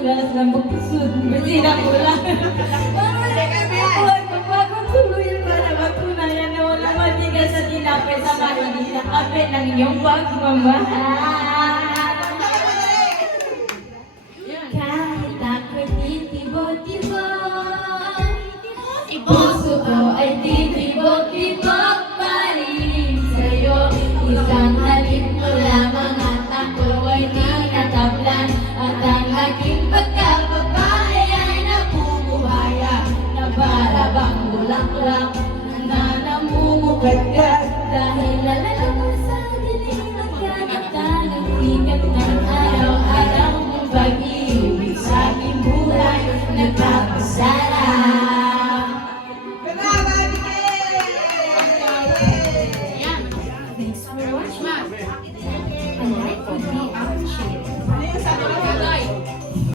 Galas lang magpusod. Masira ko lang. Magpapagod tuluyan para magpunayan na walang matigas sa tinapay sa mainit na kape ng iyong pagmamahal. Kahit ako'y titibo-tibo, puso ko ay titibok-tibok pa rin sa'yo. Isang halik mo lamang at ako ay tinatablan, at ang aking pagkababae ay nabubuhaya na para bang bulaklak na namumugatgat. Dahil lalala mo sa dilim at kanatang sikat ng araw-araw mong pag-ibig sa aking buhay nagpapasarap.